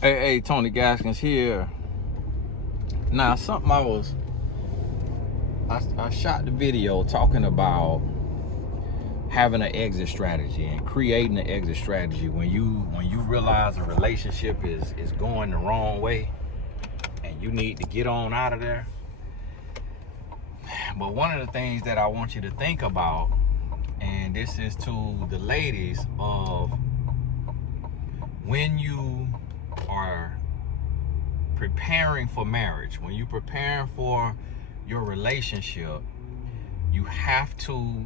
Hey, Tony Gaskins here. Now, something I shot the video talking about having an exit strategy and creating an exit strategy when you realize a relationship is going the wrong way and you need to get on out of there. But one of the things that I want you to think about, and this is to the ladies, of when you are preparing for marriage, when you're preparing for your relationship, you have to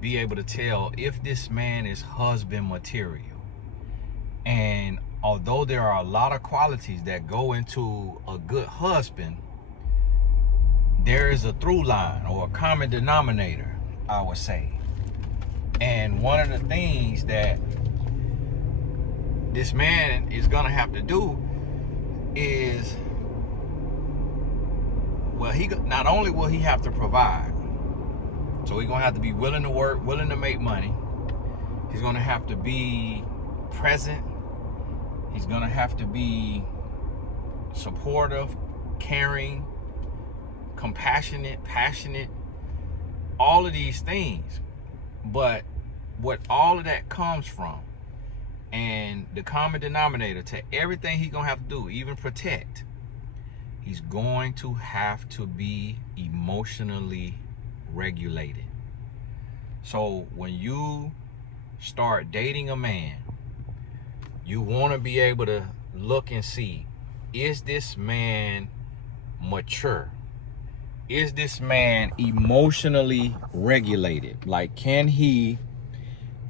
be able to tell if this man is husband material. And although there are a lot of qualities that go into a good husband, there is a through line or a common denominator, I would say. And one of the things that this man is gonna have to do is, well, he not only will he have to provide, so he's gonna have to be willing to work, willing to make money. He's gonna have to be present. He's gonna have to be supportive, caring, compassionate, passionate, all of these things. But what all of that comes from, and the common denominator to everything he's gonna have to do, even protect, he's going to have to be emotionally regulated. So when you start dating a man, you want to be able to look and see, is this man mature? Is this man emotionally regulated? Like, can he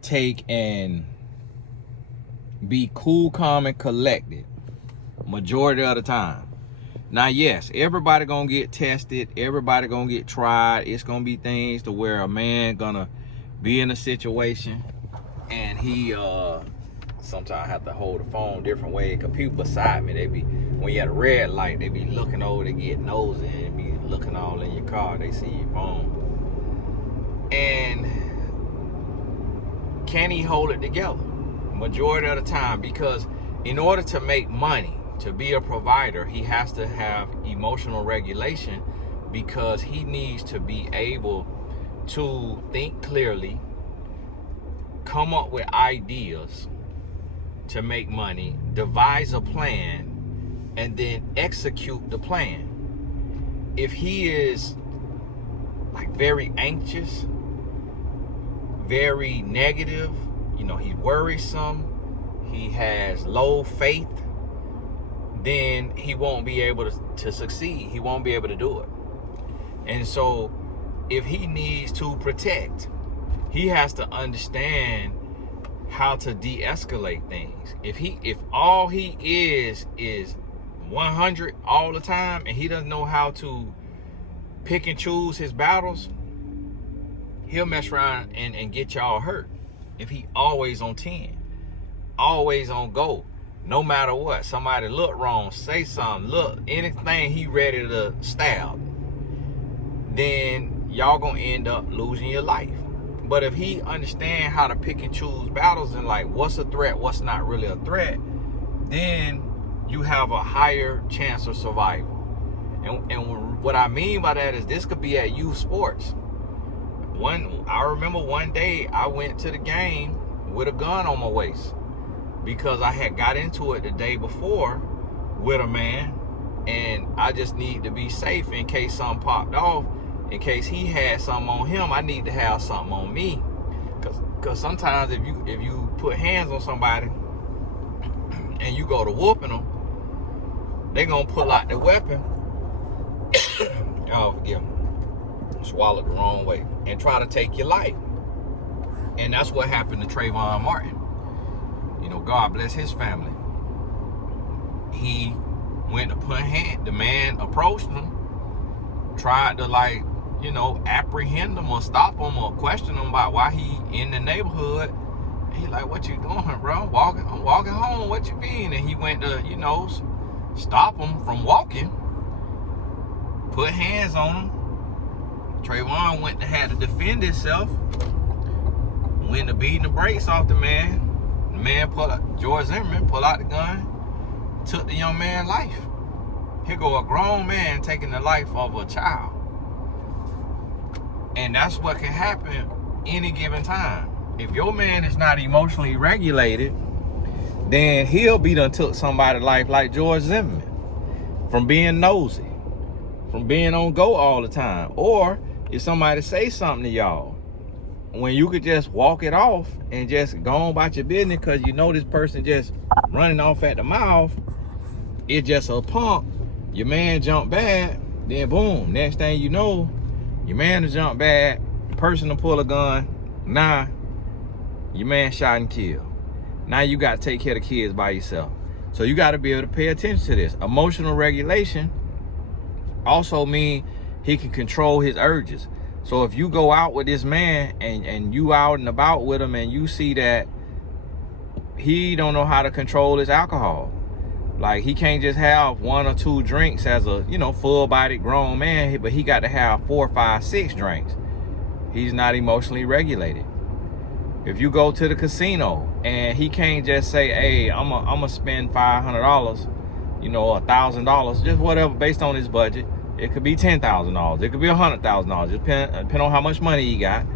take and be cool, calm, and collected majority of the time? Now, yes, everybody gonna get tested, everybody gonna get tried. It's gonna be things to where a man gonna be in a situation and he sometimes have to hold the phone different way, because people beside me, they be, when you at a red light, they be looking over to get nosy and be looking all in your car. They see your phone. And can he hold it together majority of the time? Because in order to make money, to be a provider, he has to have emotional regulation, because he needs to be able to think clearly, come up with ideas to make money, devise a plan, and then execute the plan. If he is like very anxious, very negative, he's worrisome, he has low faith, then he won't be able to succeed. He won't be able to do it. And so if he needs to protect, he has to understand how to de-escalate things. If all he is 100 all the time, and he doesn't know how to pick and choose his battles, he'll mess around and get y'all hurt. If he always on 10, always on go, no matter what, somebody look wrong, say something, look, anything he ready to stab, then y'all gonna end up losing your life. But if he understand how to pick and choose battles and like what's a threat, what's not really a threat, then you have a higher chance of survival. And what I mean by that is, this could be at youth sports. I remember one day I went to the game with a gun on my waist, because I had got into it the day before with a man, and I just need to be safe in case something popped off. In case he had something on him, I need to have something on me. Cause sometimes if you put hands on somebody and you go to whooping them, they gonna pull out their weapon. Oh, forgive me. Swallowed the wrong way, and try to take your life. And that's what happened to Trayvon Martin. God bless his family. He went to put hand. The man approached him, tried to apprehend him or stop him or question him about why he in the neighborhood. He like, what you doing, bro? I'm walking home. What you mean? And he went to, stop him from walking, put hands on him. Trayvon had to defend himself, went to beating the brakes off the man. The man George Zimmerman pull out the gun, took the young man's life. Here go a grown man taking the life of a child. And that's what can happen any given time. If your man is not emotionally regulated, then he'll be done took somebody's life like George Zimmerman, from being nosy, from being on go all the time. Or if somebody say something to y'all, when you could just walk it off and just go on about your business because you know this person just running off at the mouth, it's just a pump. Your man jump bad, then boom, next thing you know, your man will jump bad, person will pull a gun, nah, your man shot and killed. Now you got to take care of the kids by yourself. So you got to be able to pay attention to this. Emotional regulation also means he can control his urges. So if you go out with this man and you out and about with him and you see that he don't know how to control his alcohol, like he can't just have 1 or 2 drinks as a, you know, full-bodied grown man, but he got to have 4, 5, 6 drinks. He's not emotionally regulated. If you go to the casino and he can't just say, hey, I'm gonna spend $500, you know, $1,000, just whatever, based on his budget. It could be $10,000. It could be $100,000. Depending on how much money he got.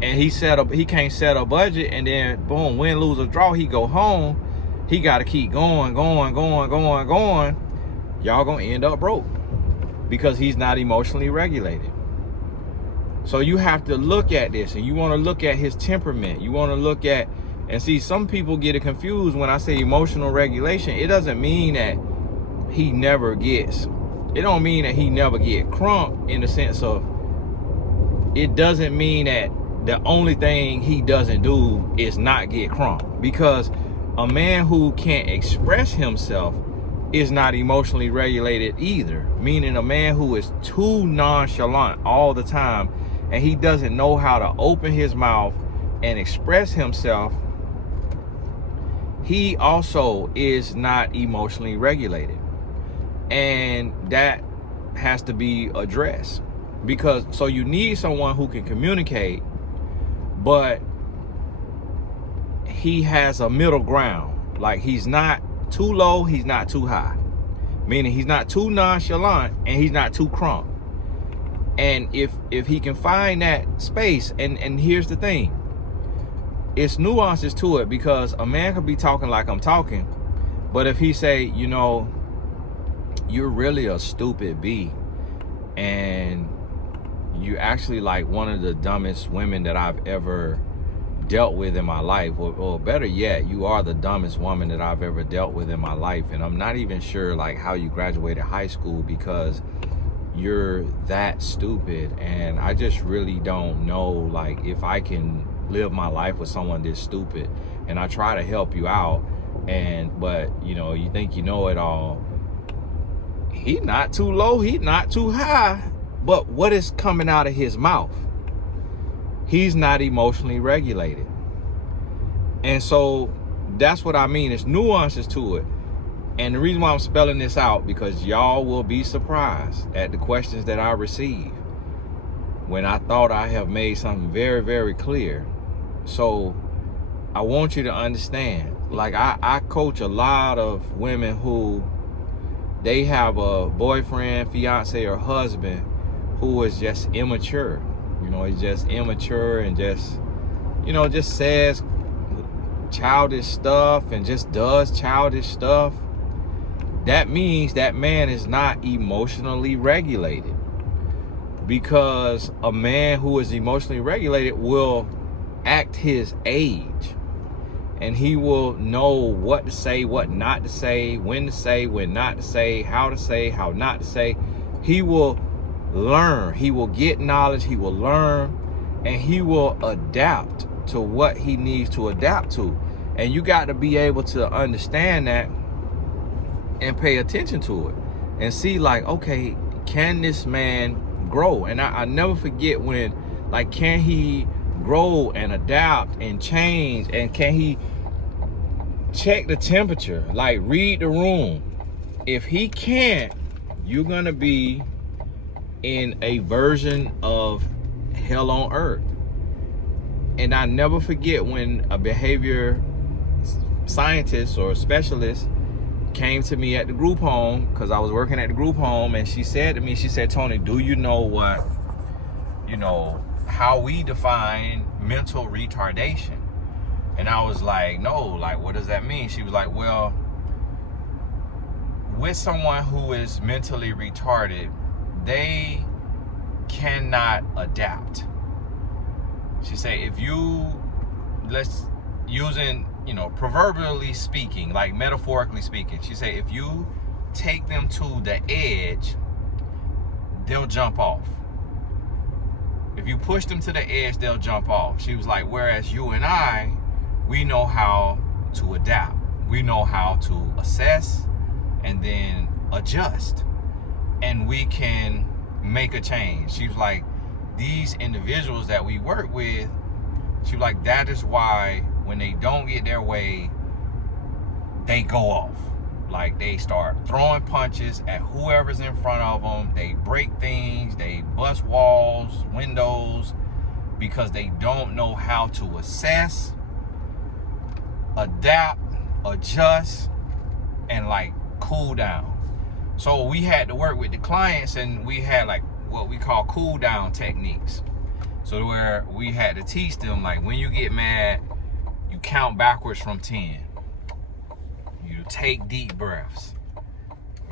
And he can't set a budget, and then boom, win, lose, or draw, he go home. He got to keep going. Y'all gonna end up broke because he's not emotionally regulated. So you have to look at this, and you want to look at his temperament. You want to look at, and see, some people get it confused when I say emotional regulation. It doesn't mean that he never gets, it don't mean that he never get crunk, in the sense of, it doesn't mean that the only thing he doesn't do is not get crunk. Because a man who can't express himself is not emotionally regulated either. Meaning a man who is too nonchalant all the time and he doesn't know how to open his mouth and express himself, he also is not emotionally regulated. And that has to be addressed. Because, so you need someone who can communicate, but he has a middle ground. Like, he's not too low, he's not too high. Meaning he's not too nonchalant and he's not too crunk. And if he can find that space, and here's the thing, it's nuances to it, because a man could be talking like I'm talking, but if he say, you know, you're really a stupid B, and you actually like one of the dumbest women that I've ever dealt with in my life, or better yet, you are the dumbest woman that I've ever dealt with in my life, and I'm not even sure like how you graduated high school, because you're that stupid, and I just really don't know like if I can live my life with someone this stupid. And I try to help you out, but you know, you think you know it all. He's not too low, he's not too high, but what is coming out of his mouth? He's not emotionally regulated. And so that's what I mean. There's nuances to it. And the reason why I'm spelling this out, because y'all will be surprised at the questions that I receive when I thought I have made something very, very clear. So I want you to understand, like I coach a lot of women who, they have a boyfriend, fiance, or husband who is just immature. You know, he's just immature and just, you know, just says childish stuff and just does childish stuff. That means that man is not emotionally regulated. Because a man who is emotionally regulated will act his age. And he will know what to say, what not to say, when not to say, how not to say. He will learn. He will get knowledge. He will learn. And he will adapt to what he needs to adapt to. And you got to be able to understand that and pay attention to it. And see like, okay, can this man grow? And I never forget when, like, can he grow and adapt and change, and can he check the temperature, like read the room? If he can't, you're gonna be in a version of hell on earth. And I never forget when a behavior scientist or specialist came to me at the group home, because I was working at the group home, and she said to me, she said, Tony, do you know how we define mental retardation? And I was like, no, like, what does that mean? She was like, well, with someone who is mentally retarded, they cannot adapt. She said, if you, proverbially speaking, like metaphorically speaking, she said, if you take them to the edge, they'll jump off. If you push them to the edge, they'll jump off. She was like, whereas you and I, we know how to adapt. We know how to assess and then adjust. And we can make a change. She was like, these individuals that we work with, she was like, that is why when they don't get their way, they go off. Like, they start throwing punches at whoever's in front of them. They break things, they bust walls, windows, because they don't know how to assess, adapt, adjust, and like cool down. So we had to work with the clients, and we had like what we call cool down techniques. So where we had to teach them, like, when you get mad, you count backwards from 10. You take deep breaths.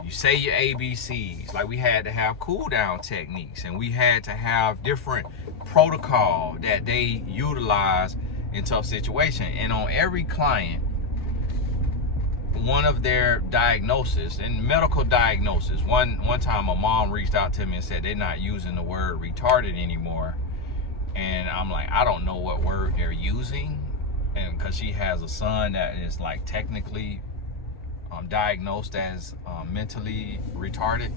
You say your ABCs. Like, we had to have cool down techniques, and we had to have different protocol that they utilize in tough situations. And on every client, one of their diagnosis, and medical diagnosis, one time a mom reached out to me and said they're not using the word retarded anymore. And I'm like, I don't know what word they're using. And because she has a son that is like technically diagnosed as mentally retarded.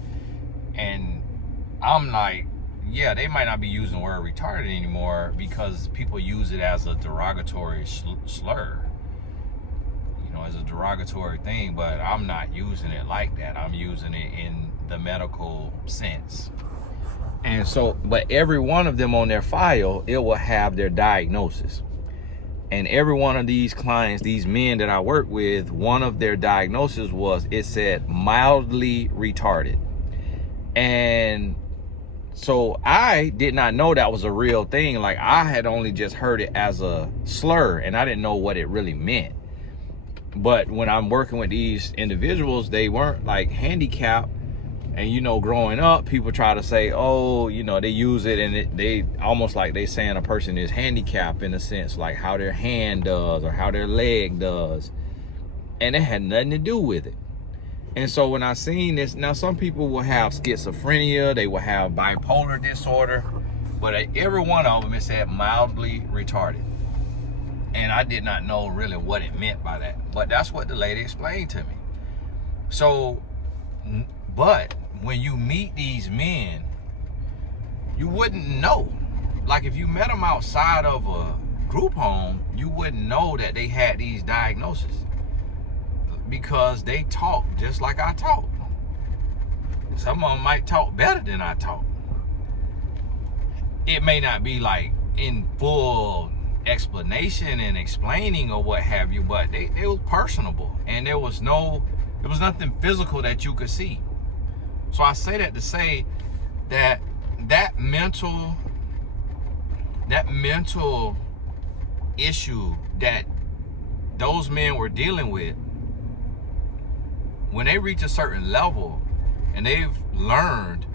And I'm like, yeah, they might not be using the word retarded anymore because people use it as a derogatory slur, as a derogatory thing, but I'm not using it like that. I'm using it in the medical sense. And so, but every one of them on their file, it will have their diagnosis. And every one of these clients, these men that I work with, one of their diagnoses was, it said mildly retarded. And so I did not know that was a real thing. Like, I had only just heard it as a slur, and I didn't know what it really meant. But when I'm working with these individuals, they weren't like handicapped. And, growing up, people try to say, oh, they use it, and they almost like they saying a person is handicapped in a sense, like how their hand does or how their leg does. And it had nothing to do with it. And so when I seen this, now some people will have schizophrenia, they will have bipolar disorder, but every one of them, it said mildly retarded. And I did not know really what it meant by that. But that's what the lady explained to me. So, but when you meet these men, you wouldn't know. Like, if you met them outside of a group home, you wouldn't know that they had these diagnoses, because they talk just like I talk. Some of them might talk better than I talk. It may not be like in full explanation and explaining or what have you, but it was personable, and there was nothing physical that you could see. So I say that to say that that mental issue that those men were dealing with, when they reach a certain level and they've learned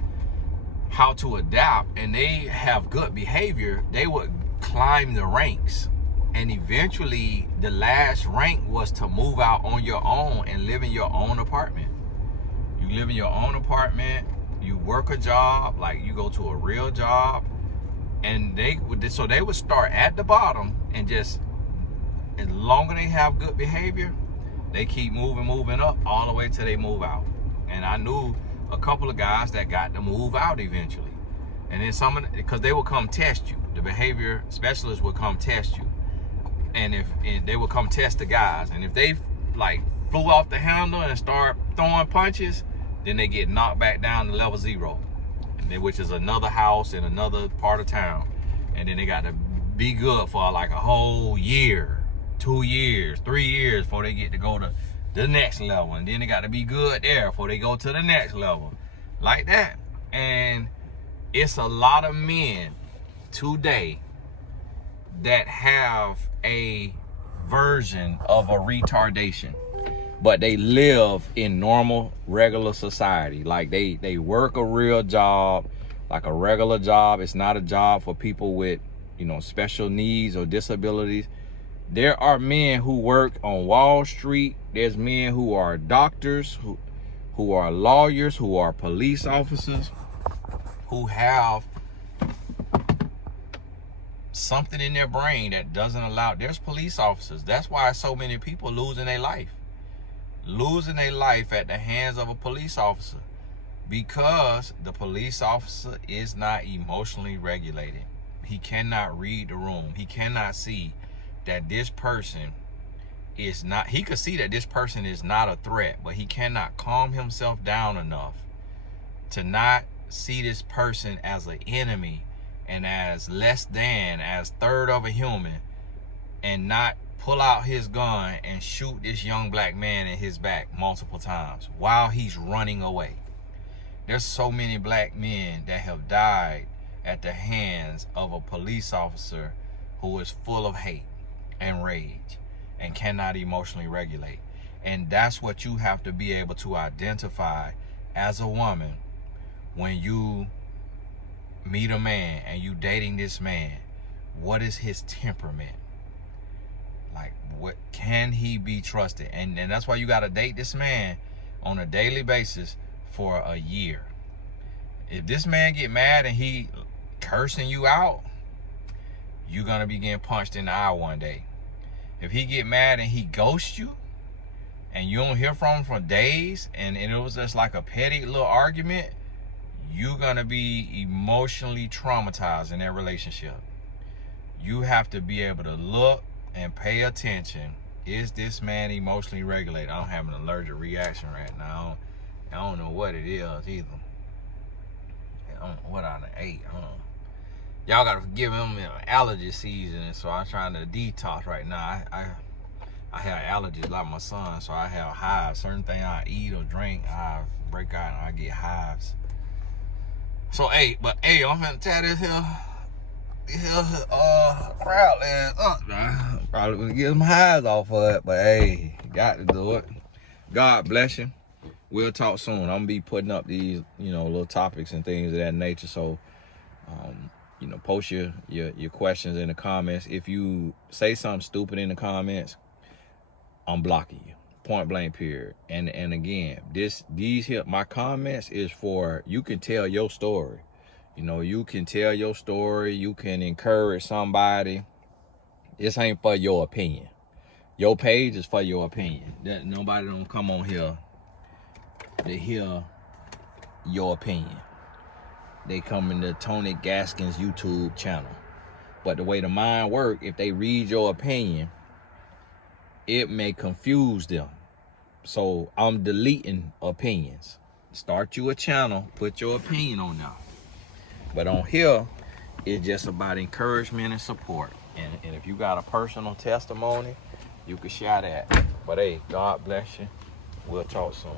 how to adapt and they have good behavior, they would climb the ranks. And eventually the last rank was to move out on your own and live in your own apartment. You live in your own apartment, you work a job, like you go to a real job, and they would start at the bottom, and just as long as they have good behavior, they keep moving up all the way till they move out. And I knew a couple of guys that got to move out eventually. And then because they would come test you. The behavior specialist would come test you. And they would come test the guys. And if they like flew off the handle and start throwing punches, then they get knocked back down to level 0. Which is another house in another part of town. And then they got to be good for like a whole year, 2 years, 3 years before they get to go to the next level, and then they got to be good there before they go to the next level, like that. And it's a lot of men today that have a version of a retardation, but they live in normal, regular society. Like they work a real job, like a regular job. It's not a job for people with, you know, special needs or disabilities. There are men who work on Wall Street. There's men who are doctors, who are lawyers, who are police officers, who have something in their brain that doesn't allow. There's police officers. That's why so many people losing their life at the hands of a police officer, because the police officer is not emotionally regulated. He cannot read the room. He cannot see that this person is not, he could see that this person is not a threat, but he cannot calm himself down enough to not see this person as an enemy and as less than, as third of a human, and not pull out his gun and shoot this young black man in his back multiple times while he's running away. There's so many black men that have died at the hands of a police officer who is full of hate and rage and cannot emotionally regulate. And that's what you have to be able to identify as a woman when you meet a man and you dating this man. What is his temperament? Like, what can he be trusted? And that's why you got to date this man on a daily basis for a year. If this man get mad and he cursing you out, you're gonna be getting punched in the eye one day. If he get mad and he ghosts you and you don't hear from him for days, and it was just like a petty little argument, you're gonna be emotionally traumatized in that relationship. You have to be able to look and pay attention. Is this man emotionally regulated? I'm having an allergic reaction right now. I don't know what it is either. I don't know what I ate. Y'all gotta forgive me, I'm in allergy season, so I'm trying to detox right now. I have allergies like my son, so I have hives. Certain things I eat or drink, I break out and I get hives. So I'm finna tear this crowd legs up, man. Probably gonna get some highs off of it, but hey, got to do it. God bless you. We'll talk soon. I'm gonna be putting up these, little topics and things of that nature. So, post your questions in the comments. If you say something stupid in the comments, I'm blocking you. Point blank, period. And again, these here, my comments is for, you can tell your story. You can tell your story. You can encourage somebody. This ain't for your opinion. Your page is for your opinion. That nobody don't come on here to hear your opinion. They come into Tony Gaskin's YouTube channel. But the way the mind works, if they read your opinion, it may confuse them. So I'm deleting opinions. Start you a channel, put your opinion on now. But on here, it's just about encouragement and support. And if you got a personal testimony, you can share that. But hey, God bless you. We'll talk soon.